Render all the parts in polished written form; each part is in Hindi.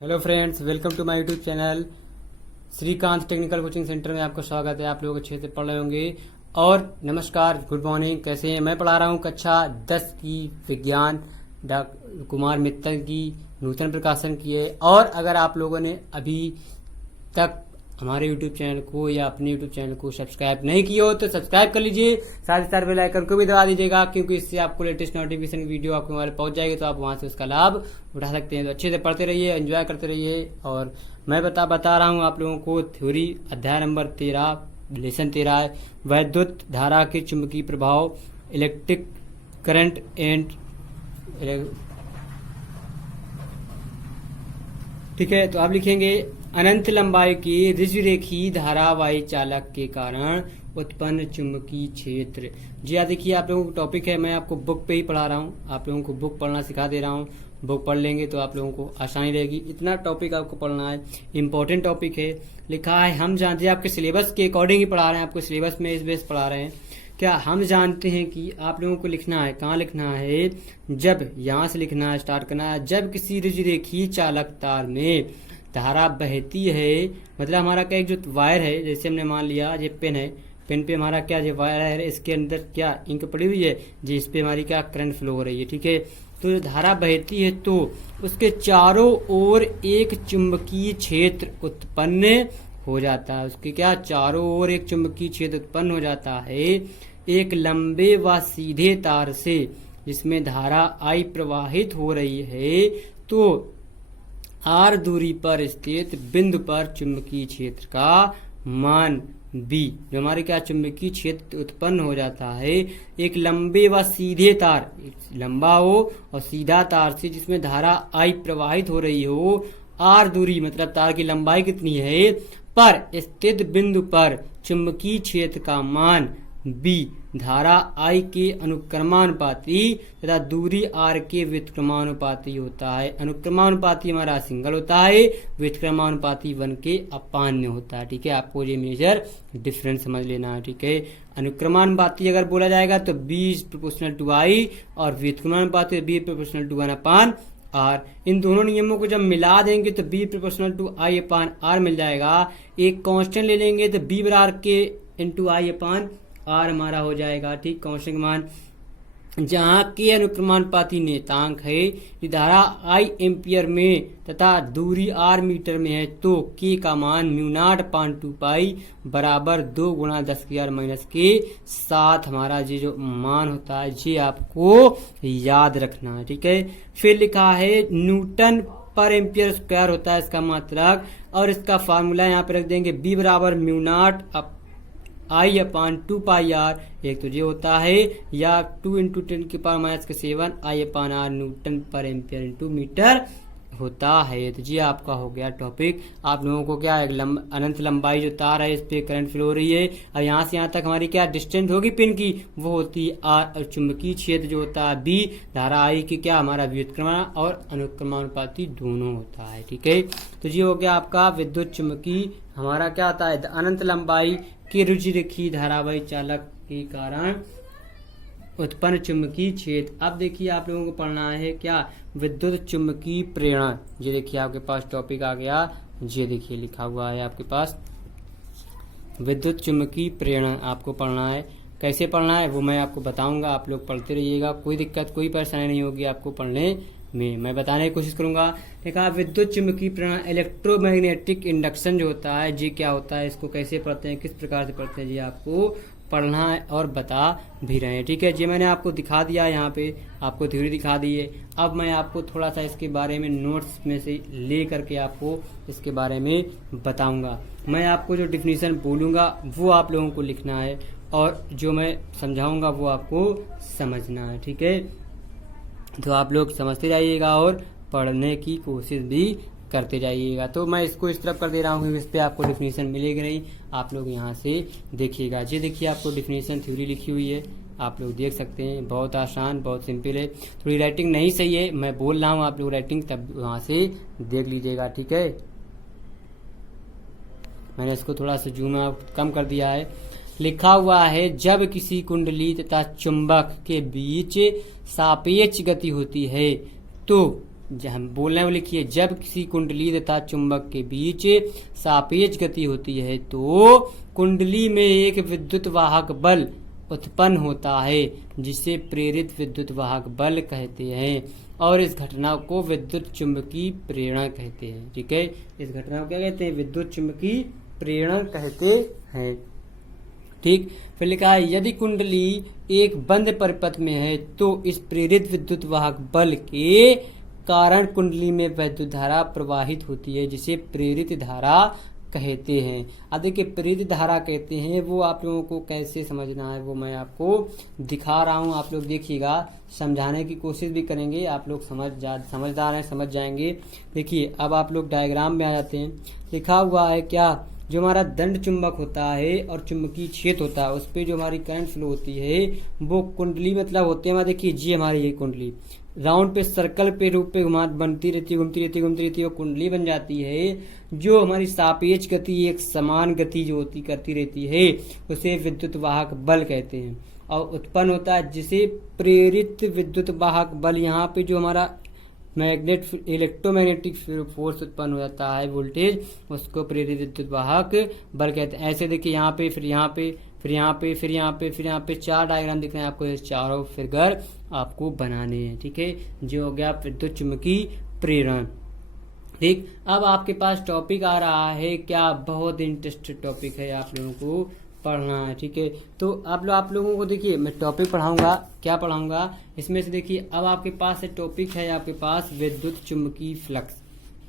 Hello friends, welcome to my YouTube channel Shrikant technical coaching centre में आपका स्वागत है। आप लोग अच्छे से पढ़ रहे होंगे। और नमस्कार, गुड मॉर्निंग, कैसे हैं? मैं पढ़ा रहा हूं कक्षा 10 की विज्ञान, डॉक्टर कुमार मित्तल की नूतन प्रकाशन की है। और अगर आप लोगों ने अभी तक हमारे यूट्यूब चैनल को या अपने यूट्यूब चैनल को सब्सक्राइब नहीं किया हो तो सब्सक्राइब कर लीजिए, साथ ही साथ बेल आइकन को भी दबा दीजिएगा, क्योंकि इससे आपको लेटेस्ट नोटिफिकेशन वीडियो आपके मोबाइल पहुंच जाएगी तो आप वहां से उसका लाभ उठा सकते हैं। तो अच्छे से पढ़ते रहिए, एंजॉय करते रहिए। और मैं बता रहा हूँ आप लोगों को थ्योरी अध्याय नंबर 13 लेसन 13 है, वैद्युत धारा के चुंबकीय प्रभाव, इलेक्ट्रिक करंट एंड। ठीक है, तो आप लिखेंगे अनंत लंबाई की ऋजुरेखी धारावाही चालक के कारण उत्पन्न चुंबकीय क्षेत्र। जी हाँ, देखिए आप लोगों को टॉपिक है, मैं आपको बुक पे ही पढ़ा रहा हूँ, आप लोगों को बुक पढ़ना सिखा दे रहा हूँ। बुक पढ़ लेंगे तो आप लोगों को आसानी रहेगी। इतना टॉपिक आपको पढ़ना है, इम्पोर्टेंट टॉपिक है। लिखा है हम जानते हैं, आपके सिलेबस के अकॉर्डिंग ही पढ़ा रहे हैं, आपको सिलेबस में इस बेस पढ़ा रहे हैं। क्या हम जानते हैं कि आप लोगों को लिखना है, कहाँ लिखना है, जब यहाँ से लिखना है, स्टार्ट करना है। जब किसी ऋजुरेखी चालक तार में धारा बहती है, मतलब हमारा क्या एक जो वायर है, जैसे हमने मान लिया ये पेन है, पेन पे हमारा क्या जो वायर है, इसके अंदर क्या इंक पड़ी हुई है, जिस पे हमारी क्या करंट फ्लो हो रही है। ठीक है, तो जो धारा बहती है तो उसके चारों ओर एक चुंबकीय क्षेत्र उत्पन्न हो जाता है। उसके क्या चारों ओर एक चुंबकीय क्षेत्र उत्पन्न हो जाता है एक लंबे व सीधे तार से, जिसमें धारा आई प्रवाहित हो रही है। तो आर दूरी पर स्थित बिंदु पर चुंबकीय क्षेत्र का मान बी, जो हमारे क्या चुंबकीय क्षेत्र उत्पन्न हो जाता है एक लंबे व सीधे तार, लंबा हो और सीधा तार से जिसमें धारा आई प्रवाहित हो रही हो, आर दूरी मतलब तार की लंबाई कितनी है पर स्थित बिंदु पर चुंबकीय क्षेत्र का मान बी धारा आई के अनुक्रमानुपाती तथा दूरी आर के व्युत्क्रमानुपाती होता है। अनुक्रमानुपाती हमारा सिंगल होता है, व्युत्क्रमानुपाती 1 के अपान्य होता है। ठीक है, आपको ये मेजर डिफरेंस समझ लेना है। ठीक है, अनुक्रमानुपाती अगर बोला जाएगा तो B is proportional to I, और व्युत्क्रमानुपाती B proportional to 1 upon R. इन दोनों नियमों को जब मिला देंगे तो B proportional to I upon R मिल जाएगा। एक कांस्टेंट ले लेंगे तो बी बराबर के इंटू आई अपान आर हमारा हो जाएगा। ठीक, कांस्टेंट मान जहाँ के अनुक्रमानुपाती नियतांक है, धारा आई एम्पियर में तथा दूरी आर मीटर में है, तो के का मान म्यू0 अपान 2 पाई बराबर 2 गुणा 10⁻⁻ के 7 हमारा ये जो मान होता है ये आपको याद रखना है। ठीक है, फिर लिखा है न्यूटन पर एम्पियर स्क्वायर होता है इसका मात्रक, और इसका फार्मूला यहाँ पे रख देंगे बी बराबर म्यू0 आई अपान 2 पाई आर। एक तो ये होता है, या 2 into 10⁻⁷ I upon R newton per ampere into metre होता है। तो जी आपका हो गया टॉपिक। आप लोगों को क्या एक अनंत लंबाई जो तार है इस पे करंट फ्लो हो रही है, और यहाँ से यहाँ तक हमारी क्या डिस्टेंस होगी पिन की, वो होती है आर, और चुंबकीय क्षेत्र जो होता है बी, धारा आई की क्या हमारा व्युत्क्रमण और अनुक्रमानुपाती दोनों होता है। ठीक है, तो जी हो गया आपका विद्युत चुंबकीय हमारा क्या होता है अनंत लंबाई की ऋजुरेखी धारावाही चालक के कारण उत्पन्न चुंबकीय क्षेत्र। अब देखिए आप लोगों को पढ़ना है क्या विद्युत चुंबकीय प्रेरण। ये देखिए आपके पास टॉपिक आ गया, ये देखिए लिखा हुआ है आपके पास विद्युत चुंबकीय प्रेरण। आपको पढ़ना है, कैसे पढ़ना है वो मैं आपको बताऊंगा, आप लोग पढ़ते रहिएगा, कोई दिक्कत कोई परेशानी नहीं होगी आपको पढ़ने में, मैं बताने की कोशिश करूंगा। देखा विद्युत चुंबकीय प्रेरण इलेक्ट्रोमैग्नेटिक इंडक्शन जो होता है जी क्या होता है, इसको कैसे पढ़ते हैं, किस प्रकार से पढ़ते हैं, जी आपको पढ़ना है और बता भी रहे हैं। ठीक है, जी मैंने आपको दिखा दिया, यहाँ पे आपको थ्योरी दिखा दी है। अब मैं आपको थोड़ा सा इसके बारे में नोट्स में से ले करके आपको इसके बारे में बताऊंगा। मैं आपको जो डिफिनीशन बोलूंगा वो आप लोगों को लिखना है, और जो मैं समझाऊंगा वो आपको समझना है। ठीक है, तो आप लोग समझते जाइएगा और पढ़ने की कोशिश भी करते जाइएगा। तो मैं इसको इस तरफ कर दे रहा हूँ क्योंकि इस पर आपको डिफिनीशन मिलेगी नहीं, आप लोग यहाँ से देखिएगा। ये देखिए आपको डिफिनीशन थ्योरी लिखी हुई है, आप लोग देख सकते हैं, बहुत आसान बहुत सिंपल है। थोड़ी राइटिंग नहीं सही है, मैं बोल रहा हूँ, आप लोग राइटिंग तब वहाँ से देख लीजिएगा। ठीक है, मैंने इसको थोड़ा सा जूम आउट कम कर दिया है। लिखा हुआ है जब किसी कुंडली तथा चुंबक के बीच सापेक्ष गति होती है तो हम बोल रहे हैं वो लिखिए, जब किसी कुंडली तथा चुंबक के बीच सापेक्ष गति होती है तो कुंडली में एक विद्युत वाहक बल उत्पन्न होता है जिसे प्रेरित विद्युत वाहक बल कहते हैं और इस घटना को विद्युत चुंबकीय प्रेरण कहते हैं। ठीक है, इस घटना को क्या कहते हैं? विद्युत चुंबकीय प्रेरण कहते हैं। ठीक, फिर लिखा है यदि कुंडली एक बंद परिपथ में है तो इस प्रेरित विद्युत वाहक बल के कारण कुंडली में वैद्युत धारा प्रवाहित होती है जिसे प्रेरित धारा कहते हैं। अब देखिए प्रेरित धारा कहते हैं, वो आप लोगों को कैसे समझना है वो मैं आपको दिखा रहा हूँ। आप लोग देखिएगा, समझाने की कोशिश भी करेंगे, आप लोग समझदार हैं, समझ जाएंगे। देखिए अब आप लोग डायग्राम में आ जाते हैं। लिखा हुआ है क्या, जो हमारा दंड चुंबक होता है और चुंबकीय क्षेत्र होता है उस पर जो हमारी करंट फ्लो होती है वो कुंडली मतलब होते हैं हमारे, देखिए जी हमारी ये कुंडली राउंड पे सर्कल पे रूप पे बनती रहती है, घूमती रहती है, वो कुंडली बन जाती है। जो हमारी सापेक्ष गति एक समान गति जो होती करती रहती है उसे विद्युत वाहक बल कहते हैं और उत्पन्न होता है जिसे प्रेरित विद्युत वाहक बल, यहाँ पे जो हमारा इलेक्ट्रोमैग्नेटिक फोर्स उत्पन्न हो जाता है वोल्टेज, उसको प्रेरित विद्युत वाहक बल कहते हैं। ऐसे देखिए यहाँ पे फिर यहाँ पे फिर यहाँ पे फिर यहाँ पे फिर यहाँ पे 4 डायग्राम दिख रहे हैं आपको, ये चारों फिगर आपको बनाने हैं। ठीक है, जो हो गया विद्युत चुंबकीय प्रेरण। ठीक, अब आपके पास टॉपिक आ रहा है क्या, बहुत इंटरेस्टेड टॉपिक है, आप लोगों को पढ़ना है। ठीक है, तो आप लोगों को देखिए मैं टॉपिक पढ़ाऊंगा, क्या पढ़ाऊंगा इसमें से देखिए। अब आपके पास टॉपिक है आपके पास विद्युत चुंबकीय फ्लक्स,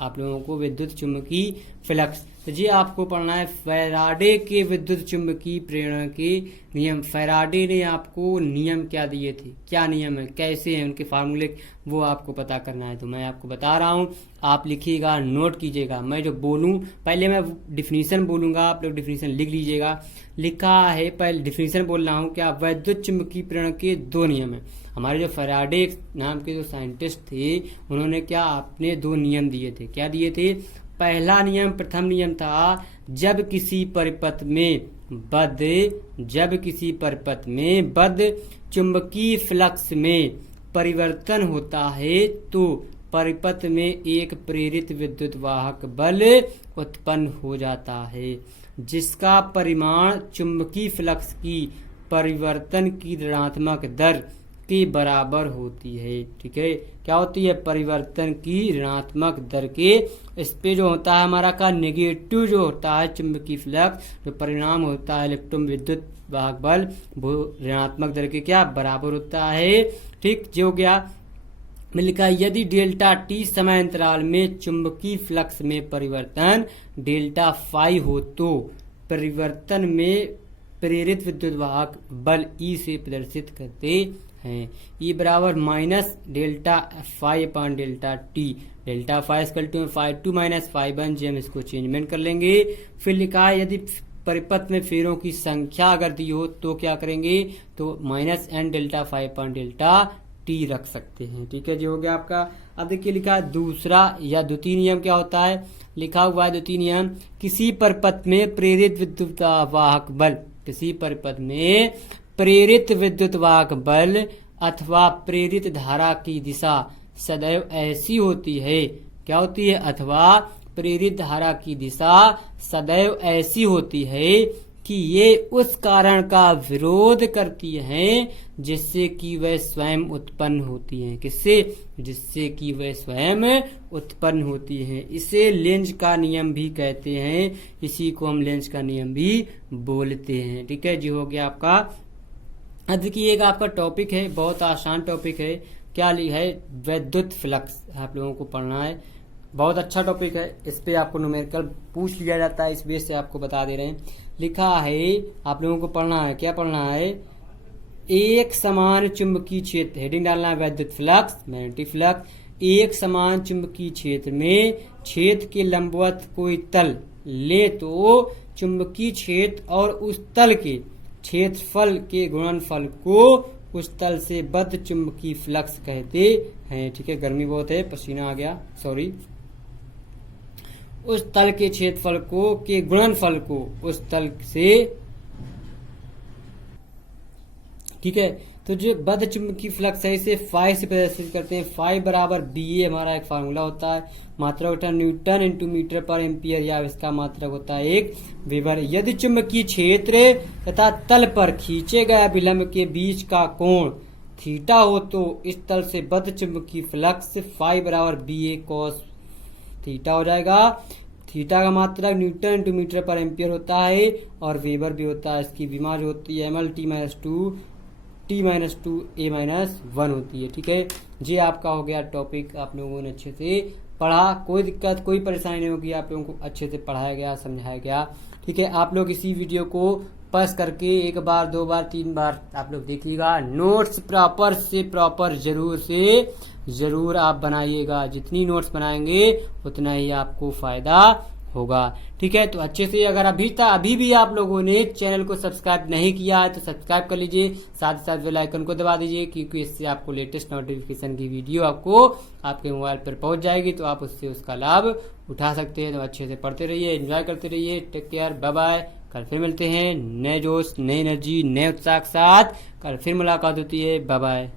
आप लोगों को विद्युत चुंबकीय फ्लक्स। तो जी आपको पढ़ना है फैराडे के विद्युत चुंबकीय प्रेरण के नियम। फैराडे ने आपको नियम क्या दिए थे, क्या नियम है, कैसे हैं उनके फार्मूले, वो आपको पता करना है। तो मैं आपको बता रहा हूँ, आप लिखिएगा, नोट कीजिएगा। मैं जो बोलूँ पहले मैं डिफिनीशन बोलूंगा, आप लोग डिफिनीशन लिख लीजिएगा। लिखा है, पहले डिफिनीशन बोल रहा हूँ क्या, वैद्युत चुंबकीय प्रेरण के 2 नियम है। हमारे जो फैराडे नाम के जो साइंटिस्ट थे उन्होंने क्या आपने 2 नियम दिए थे। क्या दिए थे? पहला नियम, प्रथम नियम था जब किसी परिपथ में बद्ध चुंबकीय फ्लक्स में परिवर्तन होता है तो परिपथ में एक प्रेरित विद्युत वाहक बल उत्पन्न हो जाता है जिसका परिमाण चुंबकीय फ्लक्स की परिवर्तन की ऋणात्मक दर के बराबर होती है। ठीक है, क्या होती है? परिवर्तन की ऋणात्मक दर के, इस पे जो होता है हमारा का नेगेटिव जो होता है चुंबकीय फ्लक्स, जो परिणाम होता है इलेक्ट्रॉन विद्युत वाहक बल, वो ऋणात्मक दर के क्या बराबर होता है। ठीक, जो हो गया में लिखा यदि डेल्टा टी समय अंतराल में चुंबकीय फ्लक्स में परिवर्तन डेल्टा फाई हो तो परिवर्तन में प्रेरित विद्युत वाहक बल ई से प्रदर्शित करते हैं। ई बराबर minus delta phi upon delta T, delta phi equal to phi two minus phi one, जी हम इसको चेंजमेंट कर लेंगे। फिर लिखा है यदि परिपथ में फेरों की संख्या अगर दी हो तो क्या करेंगे, तो minus N delta phi upon delta T रख सकते हैं। ठीक है जी, हो गया आपका। अब देखिए लिखा है दूसरा या द्वितीय नियम क्या होता है, लिखा हुआ है द्वितीय नियम, किसी परिपथ में प्रेरित विद्युत वाहक बल, किसी परिपथ में प्रेरित विद्युत वाहक बल अथवा प्रेरित धारा की दिशा सदैव ऐसी होती है, क्या होती है, अथवा प्रेरित धारा की दिशा सदैव ऐसी होती है कि ये उस कारण का विरोध करती हैं जिससे कि वह स्वयं उत्पन्न होती हैं। किससे? जिससे कि वह स्वयं उत्पन्न होती हैं। इसे लेंज का नियम भी कहते हैं, इसी को हम लेंज का नियम भी बोलते हैं। ठीक है जी, हो गया आपका। अब देखिए एक आपका टॉपिक है, बहुत आसान टॉपिक है, क्या है, वैद्युत फ्लक्स आप लोगों को पढ़ना है। बहुत अच्छा टॉपिक है, इस पे आपको न्यूमेरिकल पूछ लिया जाता है, इस बेस से आपको बता दे रहे हैं। लिखा है आप लोगों को पढ़ना है, क्या पढ़ना है, एक समान चुंबकीय क्षेत्र, हेडिंग डालना है वैद्युत फ्लक्स, मैग्नेटिक फ्लक्स। एक समान चुंबकीय क्षेत्र में क्षेत्र के लंबवत कोई तल ले तो चुंबकीय क्षेत्र और उस तल के क्षेत्रफल के गुणनफल को उस तल से बद्ध चुंबकीय फ्लक्स कहते हैं। ठीक है, गर्मी बहुत है, पसीना आ गया, सॉरी। उस तल के क्षेत्रफल को के गुणनफल को उस तल से, ठीक है, तो जो बद्ध चुंबकीय फ्लक्स है इसे फाई से प्रदर्शित करते हैं। फाई बराबर BA हमारा एक फार्मूला होता है। मात्रक होता है न्यूटन इंटू मीटर पर एम्पियर, या इसका मात्रक होता है 1 वेबर। यदि चुंबकीय क्षेत्र तथा तल पर खींचे गए विलंब के बीच का कोण थीटा हो तो इस तल से बद्ध चुंबकीय फ्लक्स फाई बराबर BA cos थीटा हो जाएगा। थीटा का मात्रक न्यूटन इंटू मीटर पर एम्पियर होता है और वेबर भी होता है। इसकी विमा जो होती है ml T-2 A-1 होती है। ठीक है जी, आपका हो गया टॉपिक। आप लोगों ने अच्छे से पढ़ा, कोई दिक्कत कोई परेशानी नहीं होगी, आप लोगों को अच्छे से पढ़ाया गया समझाया गया। ठीक है, आप लोग इसी वीडियो को पस करके 1 बार 2 बार 3 बार आप लोग देखिएगा। नोट्स प्रॉपर से प्रॉपर जरूर आप बनाइएगा। जितनी नोट्स बनाएंगे उतना ही आपको फायदा होगा। ठीक है, तो अच्छे से अगर अभी भी आप लोगों ने चैनल को सब्सक्राइब नहीं किया है तो सब्सक्राइब कर लीजिए, साथ ही साथ बेल आइकन को दबा दीजिए, क्योंकि इससे आपको लेटेस्ट नोटिफिकेशन की वीडियो आपको आपके मोबाइल पर पहुंच जाएगी, तो आप उसका लाभ उठा सकते हैं। तो अच्छे से पढ़ते रहिए, एंजॉय करते रहिए। Take care, bye bye. कल फिर मिलते हैं नए जोश, नई एनर्जी, नए उत्साह के साथ। कल फिर मुलाकात होती है। Bye bye.